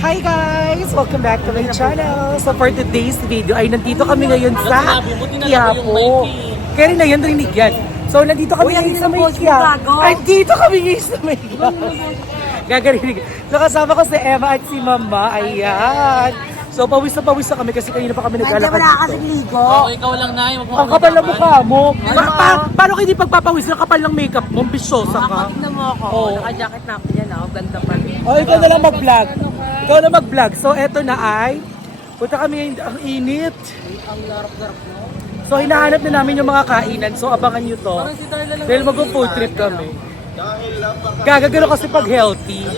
Hi guys! Welcome back to my channel. So for today's video ay nandito kami ngayon sa Quiapo. Kaya rin na yan, rinig yan. So nandito kami ngayon sa may Quiapo. Ay, dito kami ngayon sa may Quiapo. Gagarinig. So kasama ko si Emma at si Mama. Ayan. So pawis na kami kasi kanina pa kami naglalakad dito. Wala kasing ligo. Oo, ikaw lang na. Ang kapal ng mukha mo. Paano kayo di pagpapawis? Ang kapal ng makeup mo. Bisyosa ka. Tignan mo ako. Oo. Naka-jacket na ako yan. Ganda pa rin. Oh, ikaw na lang mag-vlog. Ikaw na mag-vlog. So, eto na ay, punta kami, ang init. Ang larap-larap mo. So, hinahanap na namin yung mga kainan. So, abangan nyo to. Dahil mag-food trip kami. Gagagano kasi pag healthy.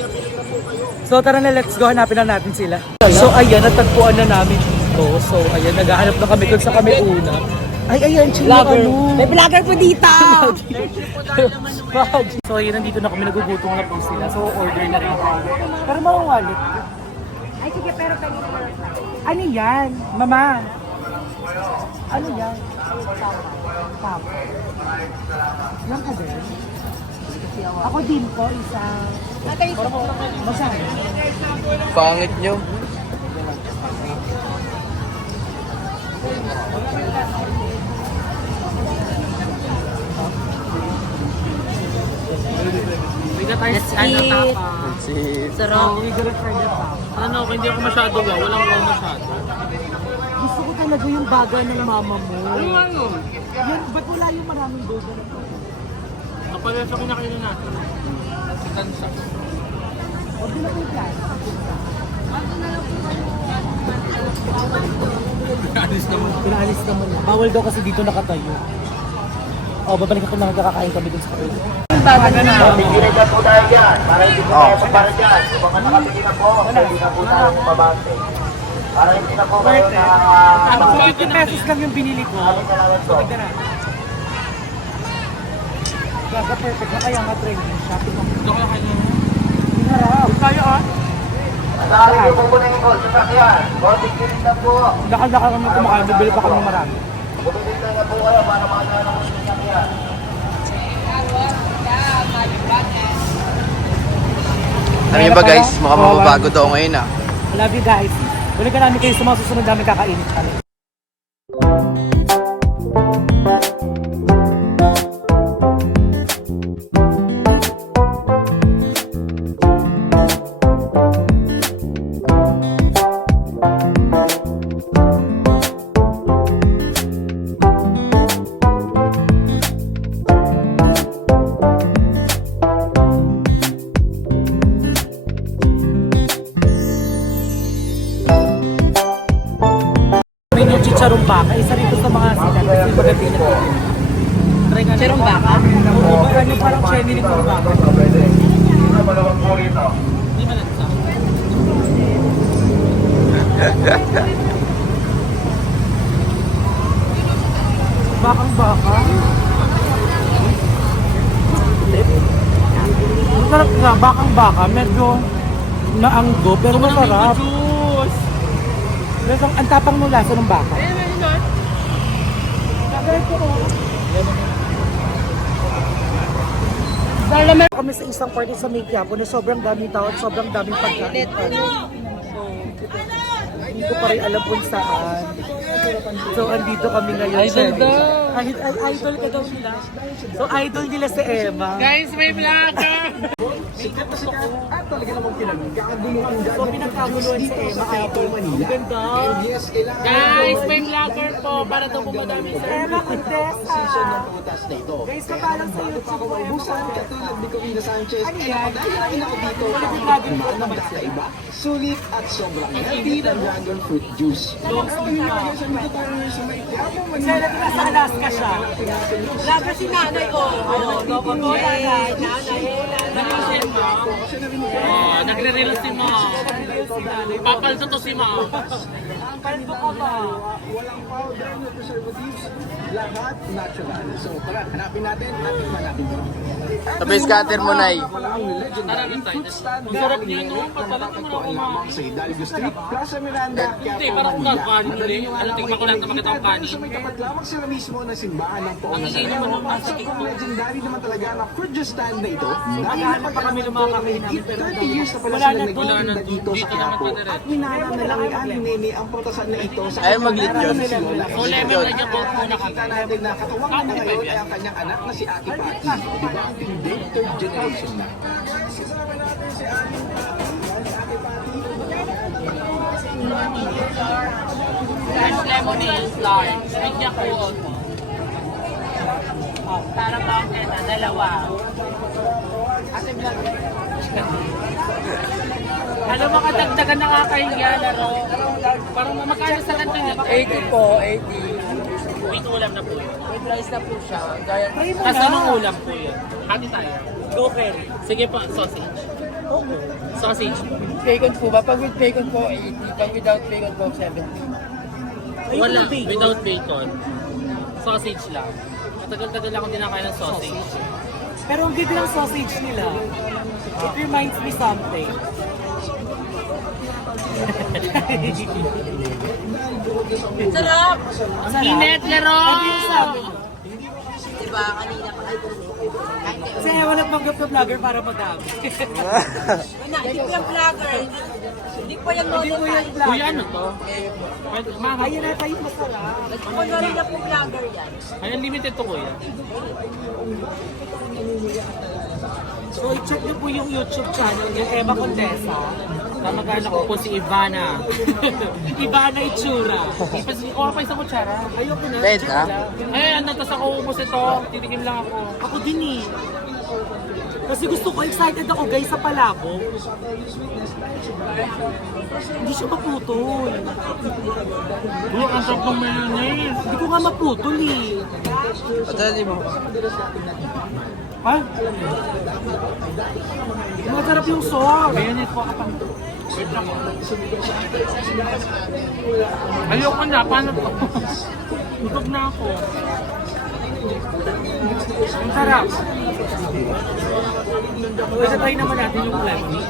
So, tara na, let's go. Hanapin na natin sila. So, ayan, natagpuan na namin dito. So, ayan, naghahanap na kami kung sa kami una. Ay, ayan, chila ano. May vlogger po dito! So, ayun, nandito na kami, nagugutom na po sila. So, order na rin. Pero mga wallet. Ay, sige, pero pwede na. Ano yan? Mama? Ano yan? Tama. Yan ka din? Ako din po, isa. Masaya. Pangit nyo. Let's eat. Sarap. Ano, hindi ako masyado walang masyado. Gusto ko talaga yung baga ng mama mo. Ano? Yan, ba't wala yung maraming baga na to? Kapag sa kinakainin natin. Tansa. Huwag din ako yung plan. Alis naman. Pinaalis naman. Bawal daw kasi dito nakatayo. O, babalik ako na nagkakakain kami dun sa kapil. Tigilin na po tayo dyan, para hindi po tayo para dyan. Kung mga nakatigil na po, hindi na po tayo pabante. Para hindi na po kayo na... Ano, 50 pesos lang yung binili ko. Tignan na. Kaya perfect na kaya nga trending. Shopping ako. Ito kaya kayo. Hinarap. Tayo ah. Dahil yung pupunin ko sa sakyan, tigilin na po. Lakad-lakad kami kumakain. Bibili pa kami marami. Bumili na po kayo para makakaya ng sakyan. Ano yun ba guys? Mukhang mababago daw ngayon ah. Love you guys. Balikan namin kayo sa mga susunod namin kakainit kami. Chicharong baka, isa rito sa mga sikat kasi maganda na ito. Try nga Chicharong baka? Oo, ano parang chemi ng baka. Hindi malansa. Bakang baka. Masarap nga, bakang baka, medyo naanggo pero masarap. Pero ang tapang ng lasa ng baka. Kami sa isang party sa May Quiapo na sobrang daming tao at sobrang daming pagkain. Hindi ko pa rin alam kung saan. So, andito kami ngayon. Idol daw. Idol ka daw nila. So, idol nila si Emma. Guys, may vlogger! So, pinagkaguluhan si Emma, idol. Ang ganda. Guys, may vlogger po para daw po madami sa Emma Contessa. Guys, kapalang sa YouTube ko, Emma Contessa. Ano yan? Wala kong laging mga naman siya. Sulit at sobrang healthy na dragon fruit juice. Siya na nasa Alaska siya. Laga si nanay ko. Nanay. Nagre-reel si Ma. Papalto to si Ma. Ang kalbo ka ba? Walang powder na preservatives, lahat natural. So tara, hanapin natin at tingnan natin ito. Sabay scatter mo, Nay. Ang legendary fruit stand Ang sarap niya, no? Pagpalatan mo na ako, Ma. sa Hidalgo Street, Plaza Miranda, Hindi, Quiapo, parang Manila. kanin ulit. Alam, tingnan ko lang na makita ang kanin. Sa may tapat lamang sila mismo ng simbahan ng Poong Ang ingay naman ng At sobrang legendary naman talaga na fruit juice stand na ito. Dahil Maghanap pa kami ng mga kakainin namin, pero 30 years na pala wala sila na nagtitinda dito sa Dito na po. At minananalangian ni Nene ang protosan na ito sa Ay, mag-lit yun. So, lemon na dyan po muna kami. Kita natin na katuwang na ngayon ay ang kanyang anak na si Ate Pati. Di ba ang tindi? Third generation na. Fresh lemonade, large. Sweet Yakult. Para bakit na, dalawa. Ate Vlog. Alam mo, kadagdagan na kakahiya, laro. Parang magkano sa kanto niya? 80 po, 80. With ulam na po yun. With rice na po siya. Kasi anong ulam po yun? Hati tayo. Go curry. Sige po, sausage. Sausage po. Bacon po ba? Pag with bacon po, 80. Pag without bacon po, 70. Wala, without bacon. Sausage lang. Matagal-tagal ako dinakain ng sausage. Pero ang ganda ng sausage nila. It reminds me something. Sarap! Init, laro! Diba, kanina pa kayo. Kasi ewan ang panggap na vlogger para madami. Hindi ko yung vlogger. Hindi ko yung monetize. Kuya, ano to? Mahal. Ayun na tayo masarap. Ako na rin na po vlogger yan. Ay, unlimited to, kuya. So i-check niyo po yung YouTube channel niya, Emma Condesa. Kamag-anak ko po si Ivana. Ivana Itsura. Ipasikuha pa isang kutsara. Ayoko na. Bed, ha? Ay, ano, tas ako ubos ito. Titikim lang ako. Ako din eh. Kasi gusto ko, excited ako guys sa palabok. Hindi siya maputol. Uy, ang sarap ng mayonnaise. Hindi ko nga maputol eh. Pagdali mo. Ha? Masarap yung sauce. Mayonnaise po kapag. Wait lang po. Ayoko na, paano to? Utog na ako. Ang sarap. Isa try naman natin yung lemon.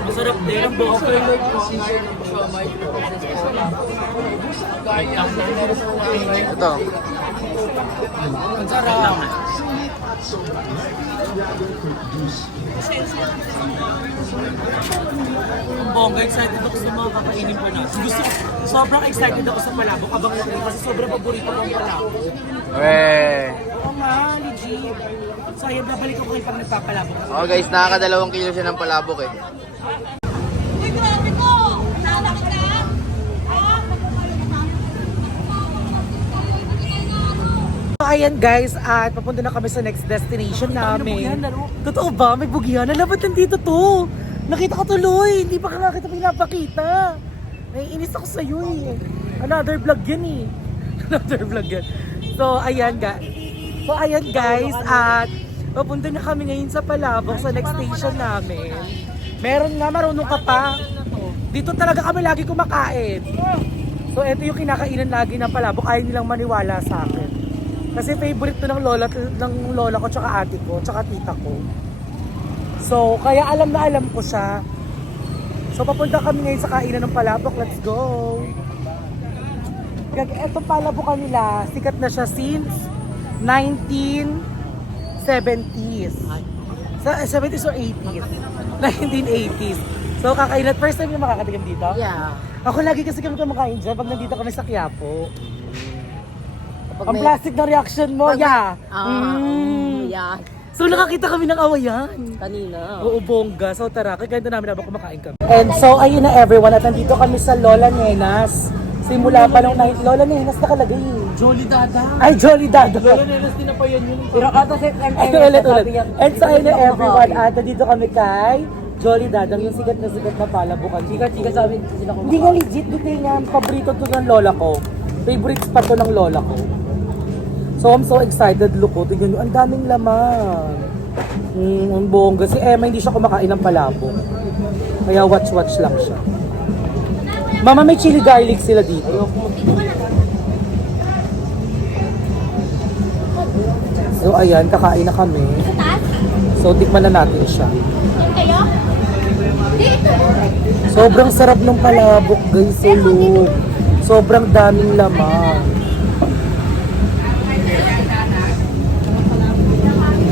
Masarap din ang buhok ko. Ito. Ang sarap. Ang bongga, excited ako sa mga kakainin ko na. Sobrang excited ako sa palabok. Abang natin kasi sobrang paborito ko ang palabok. Weh. Oo nga, legit. So ayun, babalik ako kayo pag nagpapalabok. Oh guys, nakaka-2 kilo siya ng palabok eh. Uy, grabe ko! Nanakit ka? So ayan guys, at papunta na kami sa next destination namin. Totoo ba? May bugihan? Alam ba't nandito to? Nakita ko tuloy, hindi pa ka kita pinapakita. Naiinis ako sa'yo eh. Another vlog yan eh. Another vlog yan. So ayan guys, at papunta na kami ngayon sa Palabok sa next station namin. Meron nga, marunong ka pa. Dito talaga kami lagi kumakain. So ito yung kinakainan lagi ng Palabok, ayaw nilang maniwala sa akin. Kasi favorite to ng lola ko, tsaka ate ko, tsaka tita ko. So, kaya alam na alam ko siya. So, papunta kami ngayon sa kainan ng Palabok. Let's go! Etong Palabok nila, sikat na siya since 1970s. Sa 70s or 80s? 1980s. So, kakain at first time na makakatikim dito? Yeah. Ako lagi kasi kami kumakain dyan pag nandito kami sa Quiapo. Ang may- plastic na reaction mo, yeah. Yeah. So nakakita kami ng awayan. Kanina. Oo, bongga. So tara, kaganda namin habang kumakain kami. And so, ayun na everyone. At nandito kami sa Lola Nenas. Simula pa nung night. Lola Nenas nakalagay. Jolly Dada. Ay, Jolly Dada. Lola Nenas din na pa yan yun. Pero ata sa Ay, ulit. And so, ayun na everyone. At nandito kami kay Jolly Dadang, yung sikat na palabukan. Sikat sabi sila ko. Hindi nga legit. Dito nga, paborito to ng lola ko. Favorite spot to ng lola ko. So I'm so excited, look ko. Tignan nyo, ang daming laman. Ang bongga. Si Emma hindi siya kumakain ng palabok. Kaya watch lang siya. Mama, may chili garlic sila dito. So ayan, kakain na kami. So tikman na natin siya. Sobrang sarap ng palabok guys. So look. Sobrang daming laman.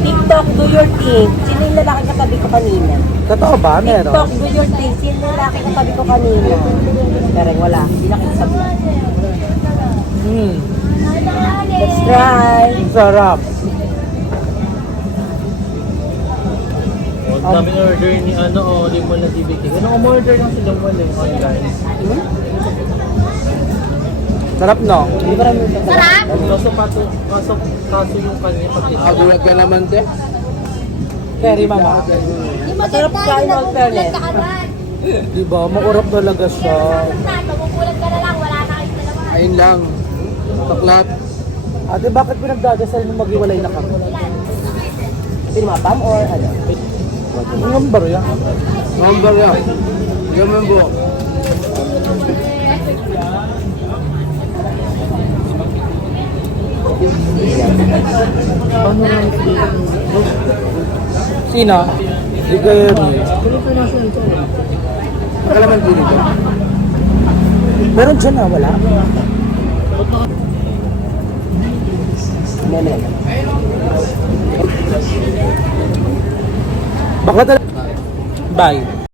TikTok, do your thing. Sino yung lalaki katabi ko kanina? Totoo ba? Meron? TikTok, do your thing. Sino yung lalaki katabi ko kanina? Pero wala. Hindi nakisabi. Let's try. Sarap. Ang dami order ni Limon na DBK. Ano umorder lang si Limon online? Sarap, no? Kaso yung kanya pag Agulat ka naman, te. Very mama. Masarap kain all fairness. Diba? Maurap talaga siya. Ayun lang. Taklat. Ate, bakit pinagdadasal mo maghiwalay na kami? Pinumapam or ano? Ang number yan. Number yan. Gaman po. Sino? Di kayo yun. Nakalaman po nito. Meron dyan na, wala? Bakla talaga. Bye.